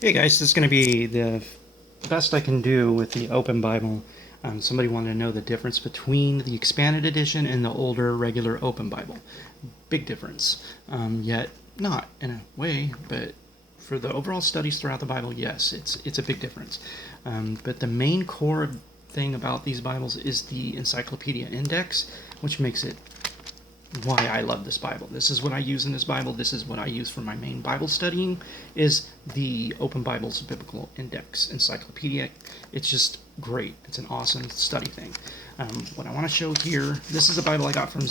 Hey guys, this is going to be the best I can do with the Open Bible. Somebody wanted to know the difference between the expanded edition and the older regular Open Bible. Big difference, yet not in a way, but for the overall studies throughout the Bible, yes, it's a big difference. But the main core thing about these Bibles is the Encyclopedia Index, which makes it why I love this Bible. This is what I use in this Bible. This is what I use for my main Bible studying, is the Open Bible's Biblical Index Encyclopedia. It's just great. It's an awesome study thing. What I want to show here, this is a Bible I got from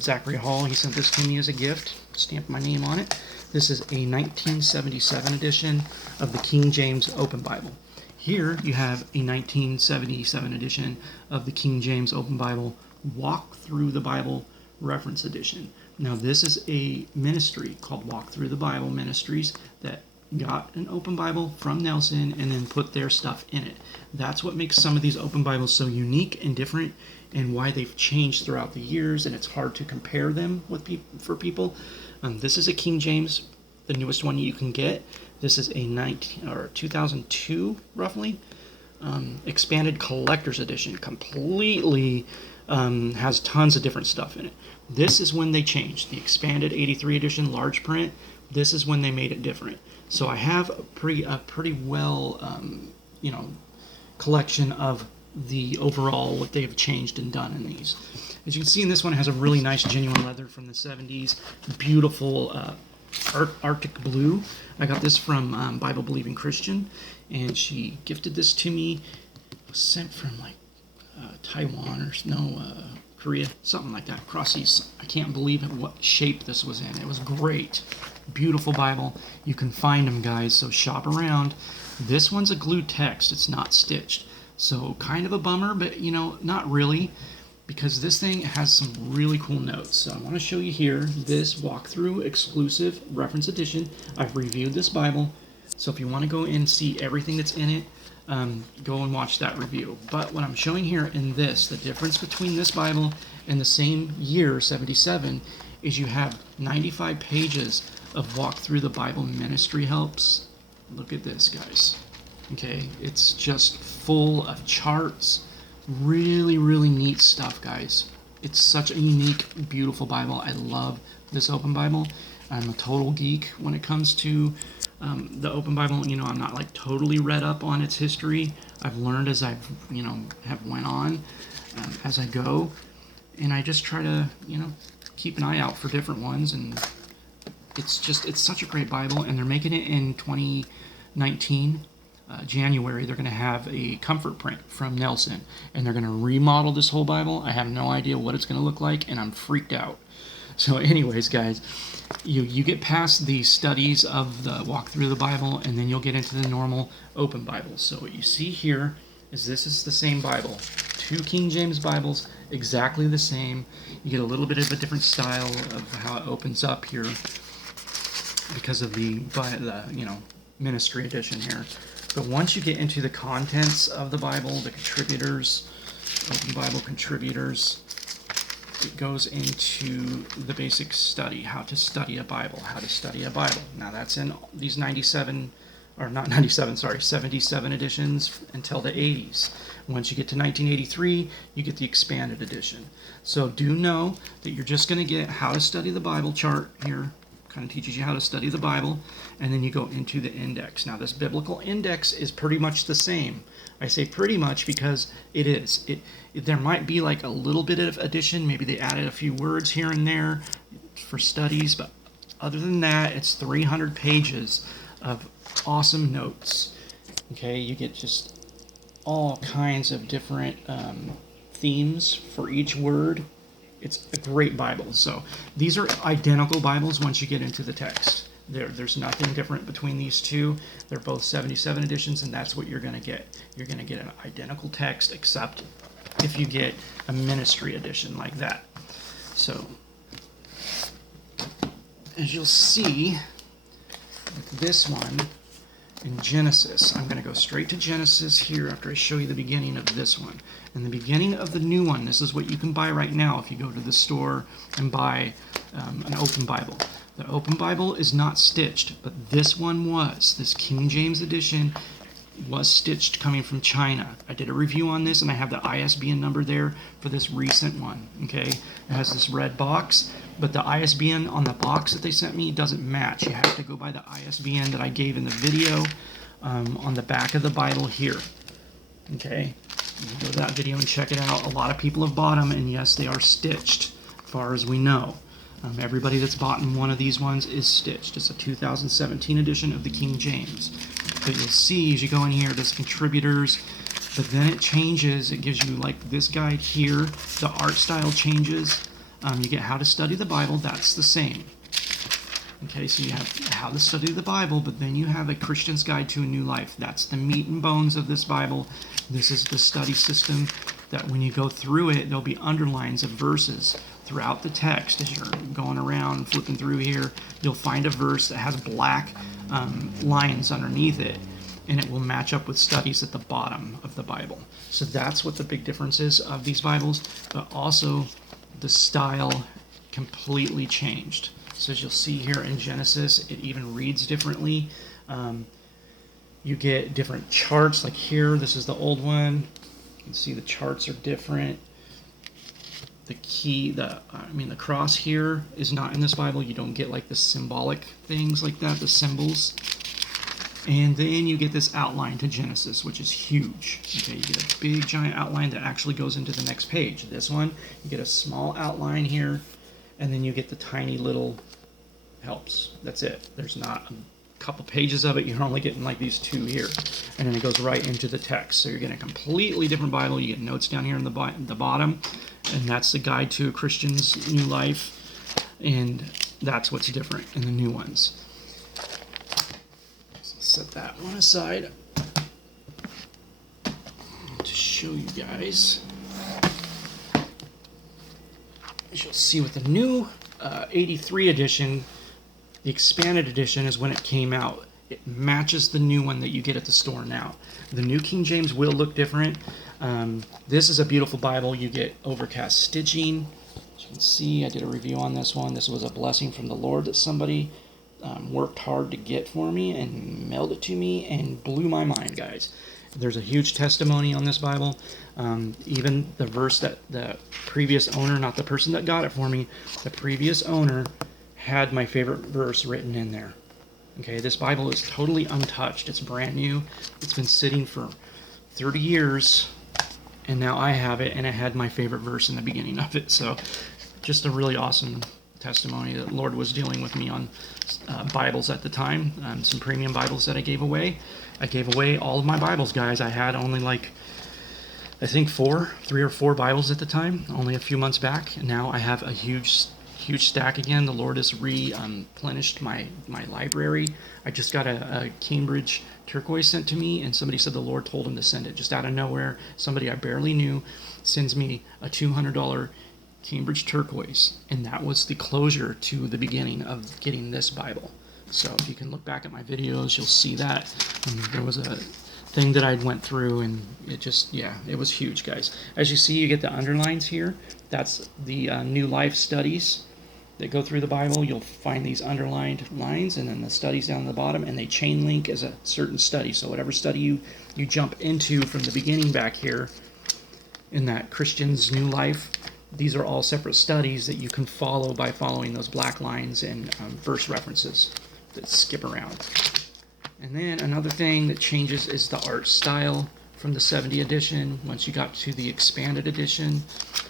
Zachary Hall. He sent this to me as a gift, stamped my name on it. This is a 1977 edition of the King James Open Bible. Here you have a 1977 edition of the King James Open Bible Walk Through the Bible Reference Edition. Now, this is a ministry called Walk Through the Bible Ministries that got an open Bible from Nelson and then put their stuff in it. That's what makes some of these open Bibles so unique and different, and why they've changed throughout the years, and it's hard to compare them with for people. This is a King James, the newest one you can get. This is a 2002 roughly expanded collector's edition, completely has tons of different stuff in it. This is when they changed the expanded 83 edition large print. This is when they made it different. So I have a pretty well collection of the overall what they've changed and done in these. As you can see in this one, it has a really nice genuine leather from the 70s, beautiful Arctic blue. I got this from Bible Believing Christian, and she gifted this to me. It was sent from like Taiwan or Korea, something like that, across these. I can't believe it, what shape this was in. It was great. Beautiful Bible. You can find them, guys, so shop around. This one's a glued text. It's not stitched. So kind of a bummer, but not really, because this thing has some really cool notes. So I want to show you here this walkthrough exclusive reference edition. I've reviewed this Bible, so if you want to go and see everything that's in it, go and watch that review. But what I'm showing here in this, the difference between this Bible and the same year, 77, is you have 95 pages of walk through the Bible ministry helps. Look at this, guys. Okay, it's just full of charts. Really, really neat stuff, guys. It's such a unique, beautiful Bible. I love this open Bible. I'm a total geek when it comes to the open Bible. I'm not like totally read up on its history. I've learned as I've have went on as I go, and I just try to keep an eye out for different ones. And it's such a great Bible. And they're making it in 2019. January, they're going to have a comfort print from Nelson, and they're going to remodel this whole Bible. I have no idea what it's going to look like, and I'm freaked out. So anyways, guys, you get past the studies of the walk through the Bible, and then you'll get into the normal open Bible. So what you see here is this is the same Bible. Two King James Bibles, exactly the same. You get a little bit of a different style of how it opens up here because of the ministry edition here. But once you get into the contents of the Bible, the contributors, Open Bible contributors, it goes into the basic study, how to study a Bible, Now that's in these 77 editions until the 80s. Once you get to 1983, you get the expanded edition. So do know that you're just going to get how to study the Bible chart here. Kind of teaches you how to study the Bible, and then you go into the index. Now this biblical index is pretty much the same. I say pretty much because it is. There might be like a little bit of addition, maybe they added a few words here and there for studies, but other than that, it's 300 pages of awesome notes. Okay, you get just all kinds of different themes for each word. It's a great Bible. So these are identical Bibles once you get into the text. There's nothing different between these two. They're both 77 editions, and that's what you're going to get. You're going to get an identical text, except if you get a ministry edition like that. So as you'll see with this one, in Genesis, I'm going to go straight to Genesis here after I show you the beginning of this one. In the beginning of the new one, this is what you can buy right now if you go to the store and buy an open Bible. The Open Bible is not stitched, but this one was. This King James edition was stitched coming from China. I did a review on this, and I have the ISBN number there for this recent one. Okay, it has this red box, but the ISBN on the box that they sent me doesn't match. You have to go by the ISBN that I gave in the video on the back of the Bible here. Okay, you can go to that video and check it out. A lot of people have bought them, and yes, they are stitched, as far as we know. Everybody that's bought in one of these ones is stitched. It's a 2017 edition of the King James. But you'll see as you go in here, there's contributors, but then it changes. It gives you like this guide here. The art style changes. You get how to study the Bible. That's the same. Okay, so you have how to study the Bible, but then you have a Christian's Guide to a New Life. That's the meat and bones of this Bible. This is the study system that when you go through it, there'll be underlines of verses throughout the text. As you're going around flipping through here, you'll find a verse that has black lines underneath it, and it will match up with studies at the bottom of the Bible. So that's what the big difference is of these Bibles, but also the style completely changed. So as you'll see here in Genesis, it even reads differently. You get different charts, like here, this is the old one. You can see the charts are different. The cross here is not in this Bible. You don't get like the symbolic things like that, the symbols. And then you get this outline to Genesis, which is huge. Okay, you get a big giant outline that actually goes into the next page. This one, you get a small outline here, and then you get the tiny little helps. That's it. There's not a couple pages of it. You're only getting like these two here. And then it goes right into the text. So you're getting a completely different Bible. You get notes down here in the bottom. And that's the Guide to a Christian's New Life. And that's what's different in the new ones. So set that one aside to show you guys. As you'll see with the new 83 edition, the expanded edition is when it came out. It matches the new one that you get at the store now. The new King James will look different. This is a beautiful Bible. You get overcast stitching. As you can see, I did a review on this one. This was a blessing from the Lord that somebody worked hard to get for me and mailed it to me and blew my mind, guys. There's a huge testimony on this Bible. Even the verse that the previous owner, not the person that got it for me, the previous owner had my favorite verse written in there. Okay, this Bible is totally untouched. It's brand new. It's been sitting for 30 years, and now I have it, and it had my favorite verse in the beginning of it. So just a really awesome testimony that the Lord was dealing with me on Bibles at the time. Some premium Bibles that I gave away. I gave away all of my Bibles, guys. I had only like, I think 3 or 4 Bibles at the time, only a few months back. And now I have a huge stack again. The Lord has replenished my library. I just got a Cambridge turquoise sent to me, and somebody said the Lord told him to send it just out of nowhere. Somebody I barely knew sends me a $200 Cambridge turquoise, and that was the closure to the beginning of getting this Bible. So if you can look back at my videos, you'll see that. There was a thing that I went through, and it just, yeah, it was huge, guys. As you see, you get the underlines here. That's the New Life studies that go through the Bible. You'll find these underlined lines, and then the studies down the bottom, and they chain link as a certain study. So whatever study you jump into from the beginning back here in that Christian's New Life, these are all separate studies that you can follow by following those black lines and verse references that skip around. And then another thing that changes is the art style from the 70 edition. Once you got to the expanded edition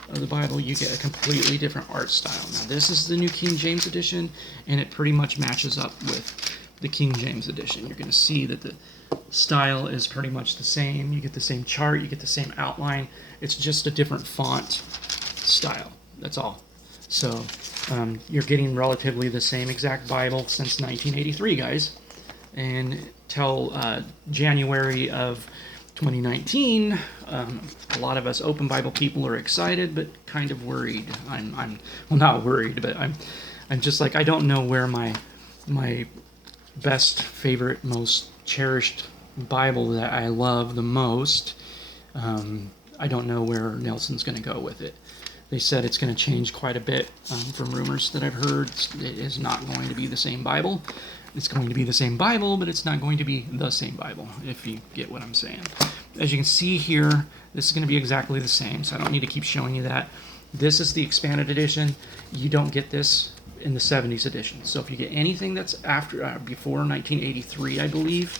of the Bible, you get a completely different art style. Now this is the new King James edition, and it pretty much matches up with the King James edition. You're going to see that the style is pretty much the same. You get the same chart, you get the same outline. It's just a different font style. That's all. So you're getting relatively the same exact Bible since 1983, guys. And till January of 2019, a lot of us Open Bible people are excited, but kind of worried. I'm well, not worried, but I'm just like, I don't know where my best, favorite, most cherished Bible that I love the most. I don't know where Nelson's going to go with it. They said it's going to change quite a bit from rumors that I've heard. It is not going to be the same Bible. It's going to be the same Bible, but it's not going to be the same Bible, if you get what I'm saying. As you can see here, this is going to be exactly the same, so I don't need to keep showing you that. This is the expanded edition. You don't get this in the 70s edition. So if you get anything that's before 1983, I believe,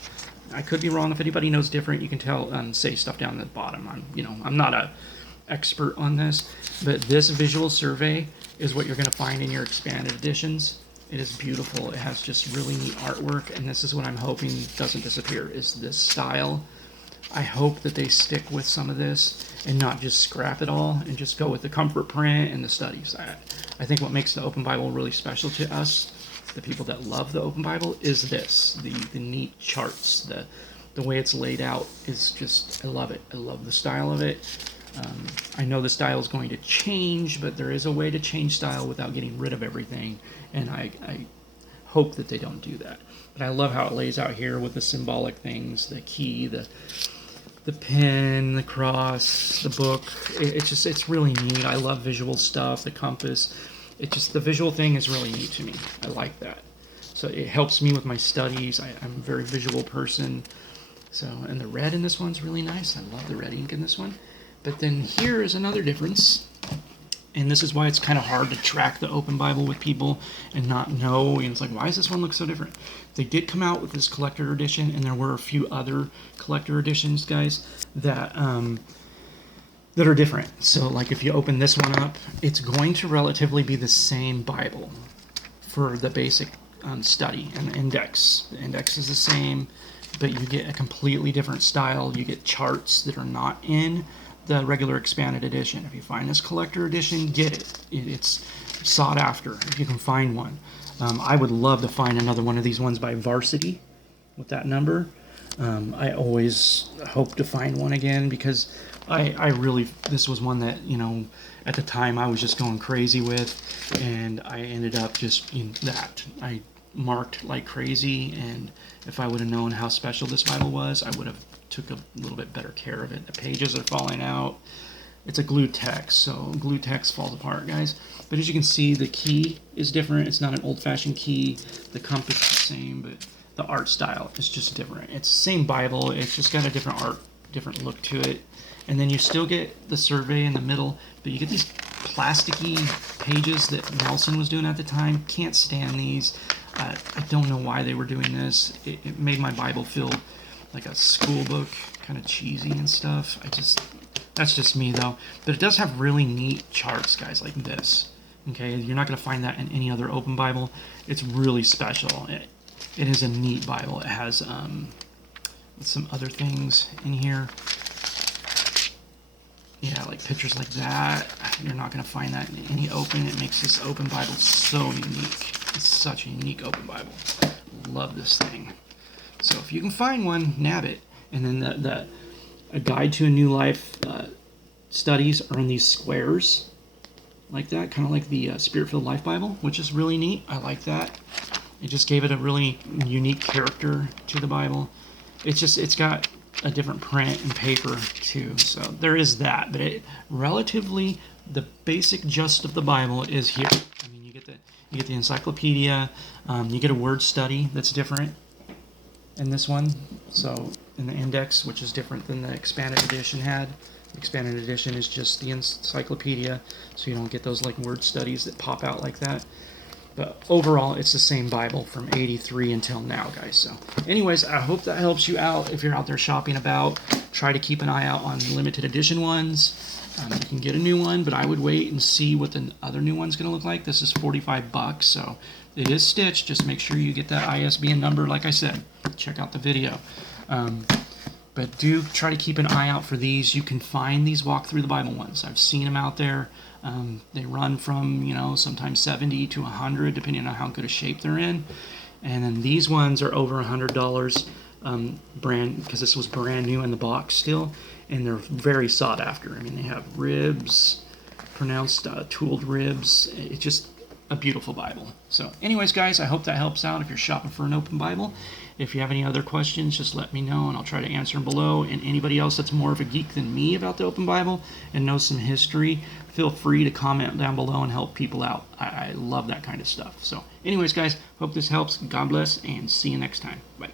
I could be wrong. If anybody knows different, you can say stuff down at the bottom. I'm not a expert on this, but this visual survey is what you're going to find in your expanded editions. It is beautiful. It has just really neat artwork, and this is what I'm hoping doesn't disappear, is this style. I hope that they stick with some of this and not just scrap it all and just go with the comfort print and the studies. I think what makes the Open Bible really special to us, the people that love the Open Bible, is this, the neat charts, the way it's laid out is just, I love it. I love the style of it. I know the style is going to change, but there is a way to change style without getting rid of everything, and I hope that they don't do that. But I love how it lays out here with the symbolic things, the key, the pen, the cross, the book. It's really neat. I love visual stuff, the compass. The visual thing is really neat to me. I like that. So it helps me with my studies. I'm a very visual person. So, and the red in this one's really nice. I love the red ink in this one. But then here is another difference, and this is why it's kind of hard to track the Open Bible with people and not know. And it's like, why does this one look so different? They did come out with this collector edition, and there were a few other collector editions, guys, that are different. So, like, if you open this one up, it's going to relatively be the same Bible for the basic study and the index. The index is the same, but you get a completely different style. You get charts that are not in the regular expanded edition. If you find this collector edition, get it. It's sought after if you can find one. I would love to find another one of these ones by Varsity with that number. I always hope to find one again because this was one that, at the time I was just going crazy with, and I ended up just I marked like crazy, and if I would have known how special this Bible was, I would have took a little bit better care of it. The pages are falling out. It's a glue text, so glue text falls apart, guys. But as you can see, the key is different. It's not an old-fashioned key. The compass is the same, but the art style is just different. It's the same Bible. It's just got a different look to it. And then you still get the survey in the middle, but you get these plasticky pages that Nelson was doing at the time. Can't stand these. I don't know why they were doing this. It made my Bible feel like a school book, kind of cheesy and stuff. That's just me though. But it does have really neat charts, guys, like this. Okay, you're not going to find that in any other Open Bible. It's really special. It is a neat Bible. It has some other things in here. Yeah, like pictures like that. You're not going to find that in any open. It makes this Open Bible so unique. It's such a unique Open Bible. Love this thing. So if you can find one, nab it. And then a Guide to a New Life studies are in these squares like that, kind of like the Spirit-Filled Life Bible, which is really neat. I like that. It just gave it a really unique character to the Bible. It's got a different print and paper too. So there is that. But relatively, the basic gist of the Bible is here. I mean, you get the encyclopedia. You get a word study that's different in this one. So in the index, which is different than the expanded edition had. The expanded edition is just the encyclopedia, so you don't get those like word studies that pop out like that. But overall, it's the same Bible from 83 until now, guys. So anyways, I hope that helps you out if you're out there shopping about. Try to keep an eye out on limited edition ones. You can get a new one, but I would wait and see what the other new one's going to look like. This is $45, so it is stitched. Just make sure you get that ISBN number, like I said. Check out the video. But do try to keep an eye out for these. You can find these Walk Through the Bible ones. I've seen them out there. They run from, sometimes 70 to 100, depending on how good a shape they're in. And then these ones are over $100 because this was brand new in the box still. And they're very sought after. I mean, they have ribs, pronounced tooled ribs. a beautiful Bible. So anyways, guys, I hope that helps out if you're shopping for an open Bible. If you have any other questions, just let me know and I'll try to answer them below. And anybody else that's more of a geek than me about the open Bible and knows some history, feel free to comment down below and help people out. I love that kind of stuff. So anyways, guys, hope this helps. God bless and see you next time. Bye.